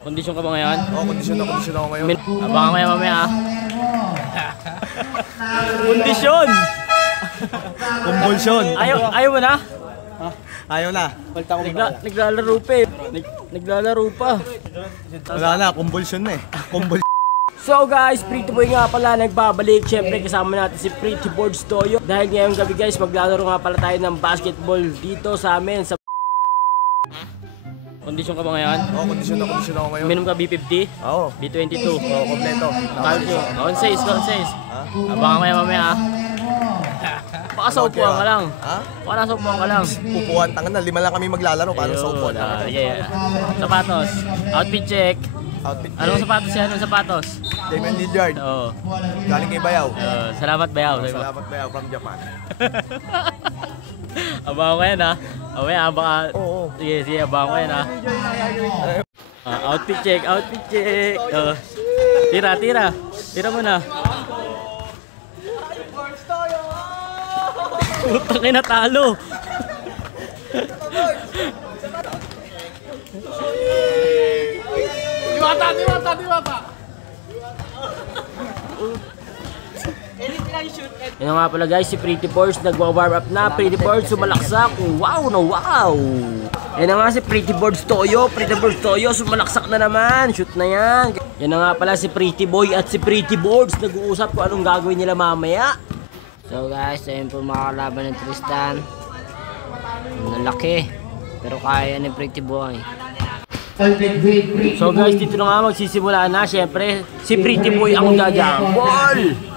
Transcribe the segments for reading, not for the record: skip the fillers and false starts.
Kondisyon ka ba ngayon? Oo, kondisyon ako ngayon. Abangan kaya mamaya. Kondisyon! Kumbulsyon. Ayaw mo na? Ayaw na. Naglalaro pa eh. Naglalaro pa. Wala na, kumbulsyon na eh. So guys, Pretty Boy nga pala nagbabalik. Siyempre kasama natin si Pretty Boards Toyo. Dahil ngayong gabi guys, maglalaro nga pala tayo ng basketball dito sa amin sa... Kondisyon ka ba ngayon? Oo, kondisyon ako ngayon. Minum ka B50? Oo. B22? Oo, kompleto. Calcio? On-says. Abangan kaya mamaya. Baka sa upuan ka lang. Ha? Baka nasa upuan ka lang. Upuan, tangan na. 5 lang kami maglalaro. Paano sa upuan? Yeah. Sapatos. Outfit check. Outfit check. Anong sapatos yan? Anong sapatos? Damian Lillard. Oo. Galing kay Bayaw. Salamat Bayaw. Salamat Bayaw from Japan. Abangan ko yan ha. Mamaya baka... Oo. Sige, abangan ko yan ha. Outfit check. Tira mo na. Putang ina, talo. Diwata. Yan nga pala guys, si Pretty Boards nagwa-warm up na. Pretty Boards sumalaksak. Wow na wow. Yan na nga si Pretty Boards Toyo. Pretty Boards Toyo sumalaksak na naman. Shoot na yan. Yan na nga pala si Pretty Boy at si Pretty Boards nag-uusap kung anong gagawin nila mamaya. So guys, ayun po mga kalaban ng Tristan. Ang laki, pero kaya ni Pretty Boy. So guys, dito na nga magsisimula na. Siyempre, si Pretty Boy ang gagambol.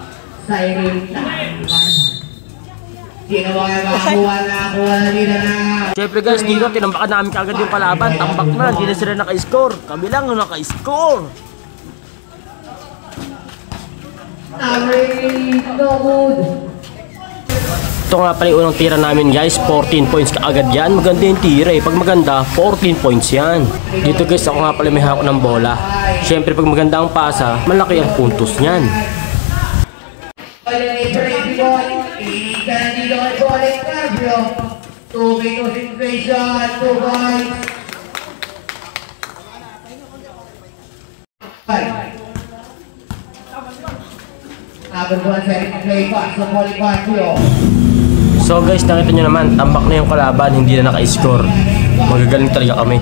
Siyempre guys, dito tinambakan namin kagad yung kalaban. Tambak na, hindi na sila naka-score. Kami lang yung naka-score. Ito nga pala yung unang tira namin guys, 14 points kaagad yan. Maganda yung tira eh. Pag maganda, 14 points yan. Dito guys, ako nga pala may hawak ng bola. Siyempre pag maganda ang pasa, malaki ang puntos niyan. So guys, nakita nyo naman, tambak na yung kalaban, hindi na naka-score. Magagaling talaga kami.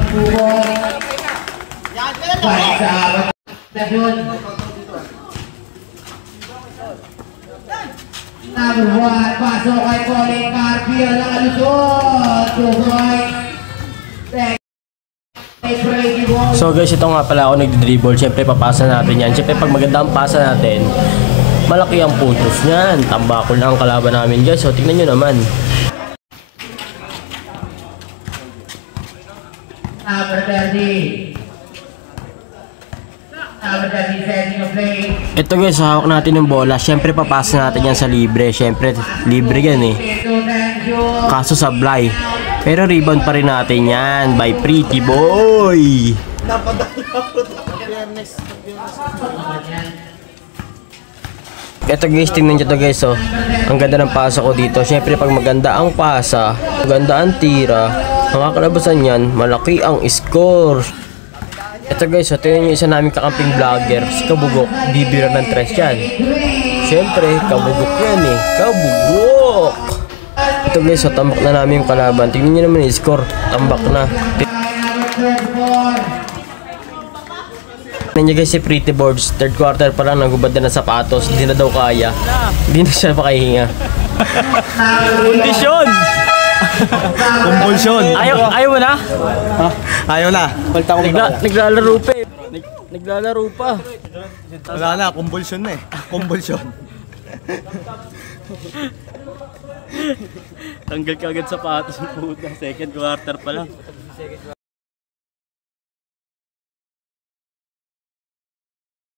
Number 1, pasok kay Colin Carpio, nakalusot. 2 points. So guys, ito nga pala ako nagdi-dribble. Siyempre papasa natin yan. Siyempre pag maganda ang pasa natin, malaki ang puntos niyan. Tambakol na ang kalaban namin guys. So tingnan nyo naman. Number 30. Number 30 setting a play. Ito guys, hawak natin yung bola. Siyempre papasa natin yan sa libre. Siyempre libre yan eh. Kaso sablay. Pero rebound pa rin natin yan by Pretty Boy. Ito guys, tingnan nyo to guys oh. Ang ganda ng pasa ko dito. Siyempre pag maganda ang pasa, maganda ang tira, makakalabasan yan, malaki ang score. Ito guys, so tingnan nyo isa namin kakamping vlogger, si Kabugok, bibira ng tres yan. Siyempre, Kabugok yan eh, Kabugok. Ito guys, so tambak na namin yung kalaban. Tingnan nyo naman yung score, tambak na. Tingnan nyo guys si Pretty Boards, third quarter pa lang nagubad na ng sapatos, hindi na daw kaya. Hindi na siya makahinga. Kondisyon! Kumbulsyon. Ayaw mo na? Ha? Ayaw na. Naglalaro pa eh. Naglalaro pa. Wala na, kumbulsyon na eh. Kumbulsyon. Tanggal ka agad sapatos ng puta. Second quarter pa lang.